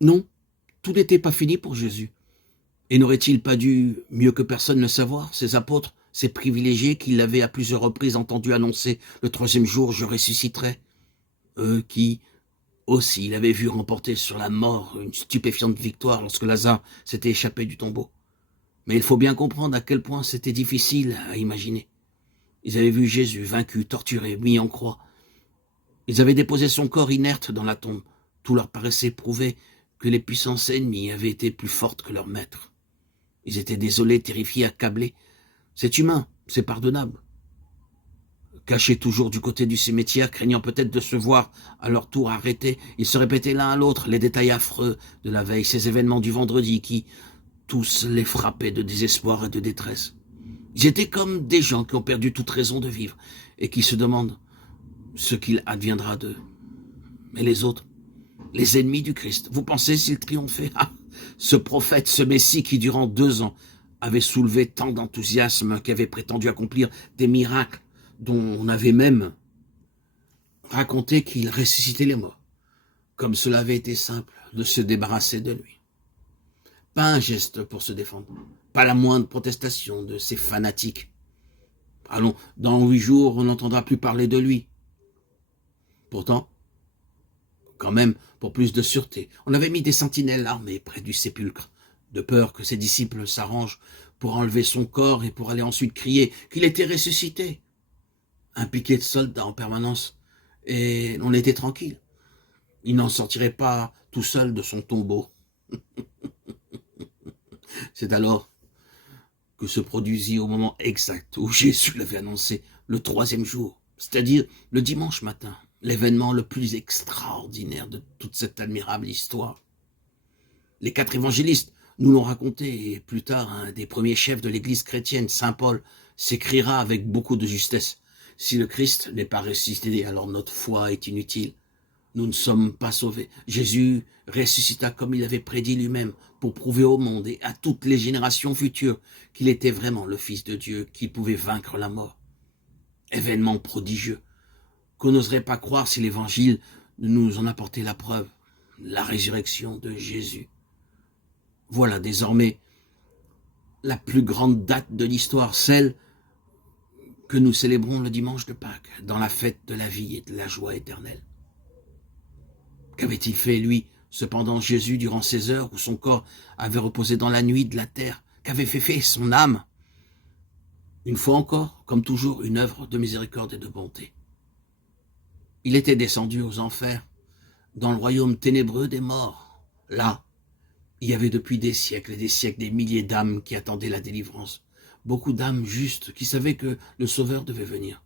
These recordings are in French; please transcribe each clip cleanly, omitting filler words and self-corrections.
Non, tout n'était pas fini pour Jésus. Et n'aurait-il pas dû, mieux que personne, le savoir, ses apôtres, ces privilégiés qui l'avaient à plusieurs reprises entendu annoncer le troisième jour, je ressusciterai, eux qui, aussi, l'avaient vu remporter sur la mort une stupéfiante victoire lorsque Lazare s'était échappé du tombeau. Mais il faut bien comprendre à quel point c'était difficile à imaginer. Ils avaient vu Jésus vaincu, torturé, mis en croix. Ils avaient déposé son corps inerte dans la tombe. Tout leur paraissait prouver que les puissances ennemies avaient été plus fortes que leur maître. Ils étaient désolés, terrifiés, accablés. C'est humain, c'est pardonnable. Cachés toujours du côté du cimetière, craignant peut-être de se voir à leur tour arrêtés, ils se répétaient l'un à l'autre les détails affreux de la veille, ces événements du vendredi qui, tous, les frappaient de désespoir et de détresse. Ils étaient comme des gens qui ont perdu toute raison de vivre et qui se demandent ce qu'il adviendra d'eux. Mais les autres, les ennemis du Christ, vous pensez s'ils triomphaient? Ce prophète, ce Messie qui, durant 2 ans, avait soulevé tant d'enthousiasme, qui avait prétendu accomplir des miracles, dont on avait même raconté qu'il ressuscitait les morts, comme cela avait été simple de se débarrasser de lui. Pas un geste pour se défendre, pas la moindre protestation de ces fanatiques. Allons, dans 8 jours, on n'entendra plus parler de lui. Pourtant, quand même, pour plus de sûreté, on avait mis des sentinelles armées près du sépulcre, de peur que ses disciples s'arrangent pour enlever son corps et pour aller ensuite crier qu'il était ressuscité. Un piquet de soldats en permanence, et on était tranquille. Il n'en sortirait pas tout seul de son tombeau. C'est alors que se produisit au moment exact où Jésus l'avait annoncé, le troisième jour, c'est-à-dire le dimanche matin, l'événement le plus extraordinaire de toute cette admirable histoire. Les 4 évangélistes nous l'ont raconté, et plus tard, un des premiers chefs de l'église chrétienne, saint Paul, s'écriera avec beaucoup de justesse: « Si le Christ n'est pas ressuscité, alors notre foi est inutile. Nous ne sommes pas sauvés. » Jésus ressuscita comme il avait prédit lui-même, pour prouver au monde et à toutes les générations futures qu'il était vraiment le Fils de Dieu, qui pouvait vaincre la mort. Événement prodigieux, qu'on n'oserait pas croire si l'évangile ne nous en apportait la preuve. La résurrection de Jésus. Voilà désormais la plus grande date de l'histoire, celle que nous célébrons le dimanche de Pâques, dans la fête de la vie et de la joie éternelle. Qu'avait-il fait, lui, cependant, Jésus, durant ces heures où son corps avait reposé dans la nuit de la terre? Qu'avait fait son âme? Une fois encore, comme toujours, une œuvre de miséricorde et de bonté. Il était descendu aux enfers, dans le royaume ténébreux des morts. Là, il y avait depuis des siècles et des siècles des milliers d'âmes qui attendaient la délivrance. Beaucoup d'âmes justes qui savaient que le Sauveur devait venir,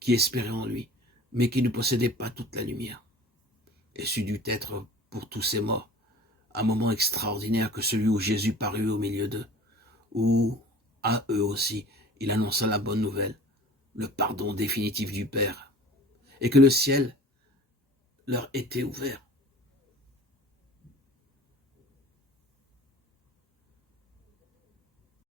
qui espéraient en lui, mais qui ne possédaient pas toute la lumière. Et ce dut être pour tous ces morts un moment extraordinaire que celui où Jésus parut au milieu d'eux, où, à eux aussi, il annonça la bonne nouvelle, le pardon définitif du Père, et que le ciel leur était ouvert.